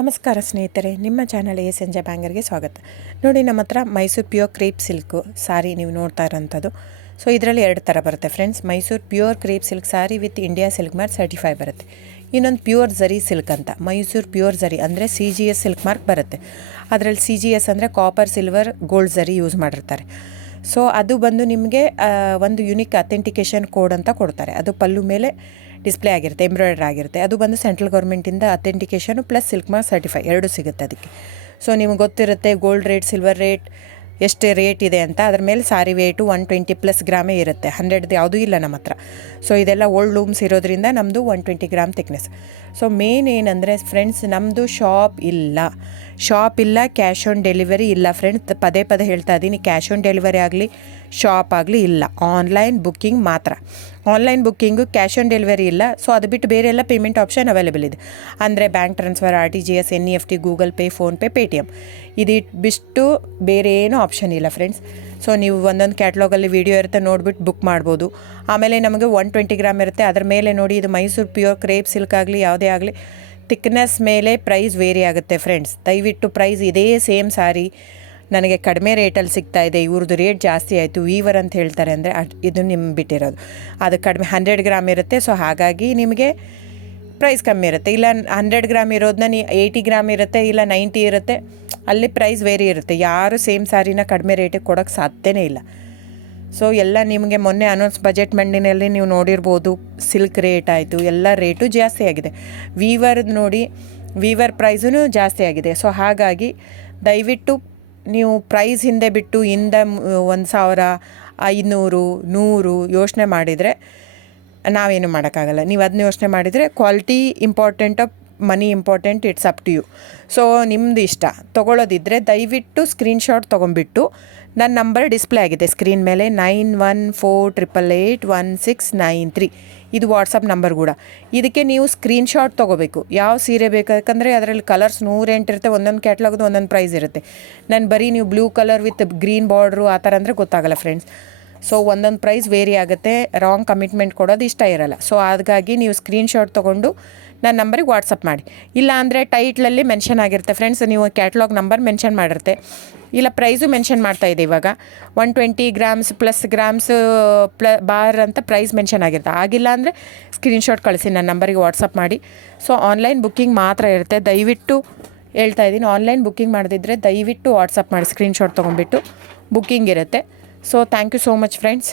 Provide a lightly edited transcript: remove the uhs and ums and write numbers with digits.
ನಮಸ್ಕಾರ ಸ್ನೇಹಿತರೆ, ನಿಮ್ಮ ಚಾನಲ್ ಸಂಜೆ ಬ್ಯಾಂಗರ್ಗೆ ಸ್ವಾಗತ. ನೋಡಿ, ನಮ್ಮ ಹತ್ರ ಮೈಸೂರು ಪ್ಯೂರ್ ಕ್ರೇಪ್ ಸಿಲ್ಕು ಸಾರಿ ನೀವು ನೋಡ್ತಾ ಇರೋಂಥದ್ದು. ಸೊ ಇದರಲ್ಲಿ ಎರಡು ಥರ ಬರುತ್ತೆ friends. Mysuru pure crepe silk sorry with India silk mark certify ಬರುತ್ತೆ. ಇನ್ನೊಂದು ಪ್ಯೂರ್ ಝರಿ ಸಿಲ್ಕ್ ಅಂತ, ಮೈಸೂರು ಪ್ಯೂರ್ ಝರಿ ಅಂದರೆ CGS ಸಿಲ್ಕ್ ಮಾರ್ಕ್ ಬರುತ್ತೆ. ಅದರಲ್ಲಿ CGS ಅಂದರೆ ಕಾಪರ್, ಸಿಲ್ವರ್, ಗೋಲ್ಡ್ ಝರಿ ಯೂಸ್ ಮಾಡಿರ್ತಾರೆ. ಸೊ ಅದು ಬಂದು ನಿಮಗೆ ಒಂದು ಯುನಿಕ್ ಅಥೆಂಟಿಕೇಷನ್ ಕೋಡ್ ಅಂತ ಕೊಡ್ತಾರೆ. ಅದು ಪಲ್ಲು ಮೇಲೆ ಡಿಸ್ಪ್ಲೇ ಆಗಿರುತ್ತೆ, ಎಂಬ್ರಾಯ್ಡ್ರಿ ಆಗಿರುತ್ತೆ. ಅದು ಬಂದು ಸೆಂಟ್ರಲ್ ಗೌರ್ಮೆಂಟಿಂದ ಅಥೆಂಟಿಕೇಷನು ಪ್ಲಸ್ ಸಿಲ್ಕ್ ಮಾರ್ಕ್ ಸರ್ಟಿಫೈ ಎರಡೂ ಸಿಗುತ್ತೆ ಅದಕ್ಕೆ. ಸೊ ನಿಮಗೆ ಗೊತ್ತಿರುತ್ತೆ ಗೋಲ್ಡ್ ರೇಟ್, ಸಿಲ್ವರ್ ರೇಟ್ ಎಷ್ಟು ರೇಟ್ ಇದೆ ಅಂತ. ಅದ್ರ ಮೇಲೆ ಸಾರಿ ವೇಟು 120+ ಗ್ರಾಮೇ ಇರುತ್ತೆ, 100 ಯಾವುದೂ ಇಲ್ಲ ನಮ್ಮ ಹತ್ರ. ಸೊ ಇದೆಲ್ಲ ಓಲ್ಡ್ ಲೂಮ್ಸ್ ಇರೋದ್ರಿಂದ ನಮ್ಮದು 120 ಗ್ರಾಮ್ ಥಿಕ್ನೆಸ್. ಸೊ ಮೇನ್ ಏನಂದರೆ ಫ್ರೆಂಡ್ಸ್, ನಮ್ಮದು ಶಾಪ್ ಇಲ್ಲ, ಕ್ಯಾಶ್ ಆನ್ ಡೆಲಿವರಿ ಇಲ್ಲ ಫ್ರೆಂಡ್ಸ್. ಪದೇ ಹೇಳ್ತಾ ಇದ್ದೀನಿ, ಕ್ಯಾಶ್ ಆನ್ ಡೆಲಿವರಿ ಆಗಲಿ ಶಾಪ್ ಆಗಲಿ ಇಲ್ಲ, ಆನ್ಲೈನ್ ಬುಕ್ಕಿಂಗ್ ಮಾತ್ರ. Online booking, cash on delivery ಇಲ್ಲ. ಸೊ ಅದು ಬಿಟ್ಟು ಬೇರೆ ಎಲ್ಲ ಪೇಮೆಂಟ್ ಆಪ್ಷನ್ ಅವೈಲೇಬಲ್ ಇದೆ. ಅಂದರೆ bank transfer, RTGS, NEFT, Google pay, PhonePe, Paytm. ಇದು ಬಿಟ್ಟು ಬೇರೆ ಏನೂ ಆಪ್ಷನ್ ಇಲ್ಲ ಫ್ರೆಂಡ್ಸ್. ಸೊ ನೀವು ಒಂದೊಂದು ಕ್ಯಾಟ್ಲಾಗಲ್ಲಿ ವೀಡಿಯೋ ಇರುತ್ತೆ, ನೋಡಿಬಿಟ್ಟು ಬುಕ್ ಮಾಡ್ಬೋದು. ಆಮೇಲೆ ನಮಗೆ 120 ಗ್ರಾಮ್ ಇರುತ್ತೆ. ಅದ್ರ ಮೇಲೆ ನೋಡಿ, ಇದು ಮೈಸೂರು ಪ್ಯೂರ್ ಕ್ರೇಪ್ ಸಿಲ್ಕ್ ಆಗಲಿ ಯಾವುದೇ ಆಗಲಿ ಥಿಕ್ನೆಸ್ ಮೇಲೆ ಪ್ರೈಸ್ ವೇರಿ ಆಗುತ್ತೆ ಫ್ರೆಂಡ್ಸ್. ದಯವಿಟ್ಟು ಪ್ರೈಸ್ ಇದೇ ಸೇಮ್ ಸಾರಿ ನನಗೆ ಕಡಿಮೆ ರೇಟಲ್ಲಿ ಸಿಗ್ತಾ ಇದೆ, ಇವ್ರದ್ದು ರೇಟ್ ಜಾಸ್ತಿ ಆಯಿತು ವೀವರ್ ಅಂತ ಹೇಳ್ತಾರೆ ಅಂದರೆ ಇದು ನಿಮ್ಗೆ ಬಿಟ್ಟಿರೋದು. ಅದು ಕಡಿಮೆ 100 ಗ್ರಾಮ್ ಇರುತ್ತೆ. ಸೊ ಹಾಗಾಗಿ ನಿಮಗೆ ಪ್ರೈಸ್ ಕಮ್ಮಿ ಇರುತ್ತೆ. ಇಲ್ಲ 100 ಗ್ರಾಮ್ ಇರೋದನ್ನ 80 ಗ್ರಾಮ್ ಇರುತ್ತೆ, ಇಲ್ಲ 90 ಇರುತ್ತೆ, ಅಲ್ಲಿ ಪ್ರೈಸ್ ವೇರಿ ಇರುತ್ತೆ. ಯಾರು ಸೇಮ್ ಸಾರಿನ ಕಡಿಮೆ ರೇಟಿಗೆ ಕೊಡೋಕ್ಕೆ ಸಾಧ್ಯನೇ ಇಲ್ಲ. ಸೊ ಎಲ್ಲ ನಿಮಗೆ ಮೊನ್ನೆ ಅನೌನ್ಸ್ ಬಜೆಟ್ ಮಂಡಿನಲ್ಲಿ ನೀವು ನೋಡಿರ್ಬೋದು, ಸಿಲ್ಕ್ ರೇಟ್ ಆಯಿತು, ಎಲ್ಲ ರೇಟು ಜಾಸ್ತಿ ಆಗಿದೆ. ವೀವರ್ದು ನೋಡಿ, ವೀವರ್ ಪ್ರೈಸೂ ಜಾಸ್ತಿ ಆಗಿದೆ. ಸೊ ಹಾಗಾಗಿ ದಯವಿಟ್ಟು ನೀವು ಪ್ರೈಸ್ ಹಿಂದೆ ಬಿಟ್ಟು 1,000, 500, 100 ಯೋಚನೆ ಮಾಡಿದರೆ ನಾವೇನು ಮಾಡೋಕ್ಕಾಗಲ್ಲ. ನೀವು ಅದನ್ನ ಯೋಚನೆ ಮಾಡಿದರೆ quality important, money important, it's up to you. So ನಿಮ್ಮದು ಇಷ್ಟ. ತೊಗೊಳ್ಳೋದಿದ್ದರೆ ದಯವಿಟ್ಟು ಸ್ಕ್ರೀನ್ಶಾಟ್ ತೊಗೊಂಬಿಟ್ಟು, ನನ್ನ ನಂಬರ್ ಡಿಸ್ಪ್ಲೇ ಆಗಿದೆ ಸ್ಕ್ರೀನ್ ಮೇಲೆ, 9148881693. ಇದು ವಾಟ್ಸಪ್ ನಂಬರ್ ಕೂಡ. ಇದಕ್ಕೆ ನೀವು ಸ್ಕ್ರೀನ್ಶಾಟ್ ತೊಗೋಬೇಕು. ಯಾವ ಸೀರೆ ಬೇಕು, ಯಾಕಂದರೆ ಅದರಲ್ಲಿ ಕಲರ್ಸ್ 108 ಇರುತ್ತೆ, ಒಂದೊಂದು ಕ್ಯಾಟ್ಲಾಗ್ದು ಒಂದೊಂದು ಪ್ರೈಸ್ ಇರುತ್ತೆ. ನಾನು ಬರೀ ನೀವು blue colour with green border ಆ ಥರ ಅಂದರೆ ಗೊತ್ತಾಗಲ್ಲ ಫ್ರೆಂಡ್ಸ್. ಸೊ ಒಂದೊಂದು ಪ್ರೈಸ್ ವೇರಿ ಆಗುತ್ತೆ, ರಾಂಗ್ ಕಮಿಟ್ಮೆಂಟ್ ಕೊಡೋದು ಇಷ್ಟ ಇರಲ್ಲ. ಸೊ ಹಾಗಾಗಿ ನೀವು ಸ್ಕ್ರೀನ್ಶಾಟ್ ತೊಗೊಂಡು ನನ್ನ ನಂಬರಿಗೆ ವಾಟ್ಸಪ್ ಮಾಡಿ. ಇಲ್ಲ ಅಂದರೆ ಟೈಟ್ಲಲ್ಲಿ ಮೆನ್ಷನ್ ಆಗಿರುತ್ತೆ ಫ್ರೆಂಡ್ಸ್, ನೀವು ಕ್ಯಾಟ್ಲಾಗ್ ನಂಬರ್ ಮೆನ್ಷನ್ ಮಾಡಿರುತ್ತೆ, ಇಲ್ಲ ಪ್ರೈಸು ಮೆನ್ಷನ್ ಮಾಡ್ತಾಯಿದೆ. ಇವಾಗ 120 ಗ್ರಾಮ್ಸ್ ಪ್ಲಸ್ ಗ್ರಾಮ್ಸ್ ಬಾರ್ ಅಂತ ಪ್ರೈಸ್ ಮೆನ್ಷನ್ ಆಗಿರುತ್ತೆ. ಆಗಿಲ್ಲ ಅಂದರೆ ಸ್ಕ್ರೀನ್ಶಾಟ್ ಕಳಿಸಿ, ನನ್ನ ನಂಬರಿಗೆ ವಾಟ್ಸಪ್ ಮಾಡಿ. ಸೊ ಆನ್ಲೈನ್ ಬುಕ್ಕಿಂಗ್ ಮಾತ್ರ ಇರುತ್ತೆ. ದಯವಿಟ್ಟು ಹೇಳ್ತಾ ಇದ್ದೀನಿ, ಆನ್ಲೈನ್ ಬುಕ್ಕಿಂಗ್ ಮಾಡದಿದ್ದರೆ ದಯವಿಟ್ಟು ವಾಟ್ಸಪ್ ಮಾಡಿ, ಸ್ಕ್ರೀನ್ಶಾಟ್ ತೊಗೊಂಡ್ಬಿಟ್ಟು ಬುಕ್ಕಿಂಗ್ ಇರುತ್ತೆ. So thank you so much friends.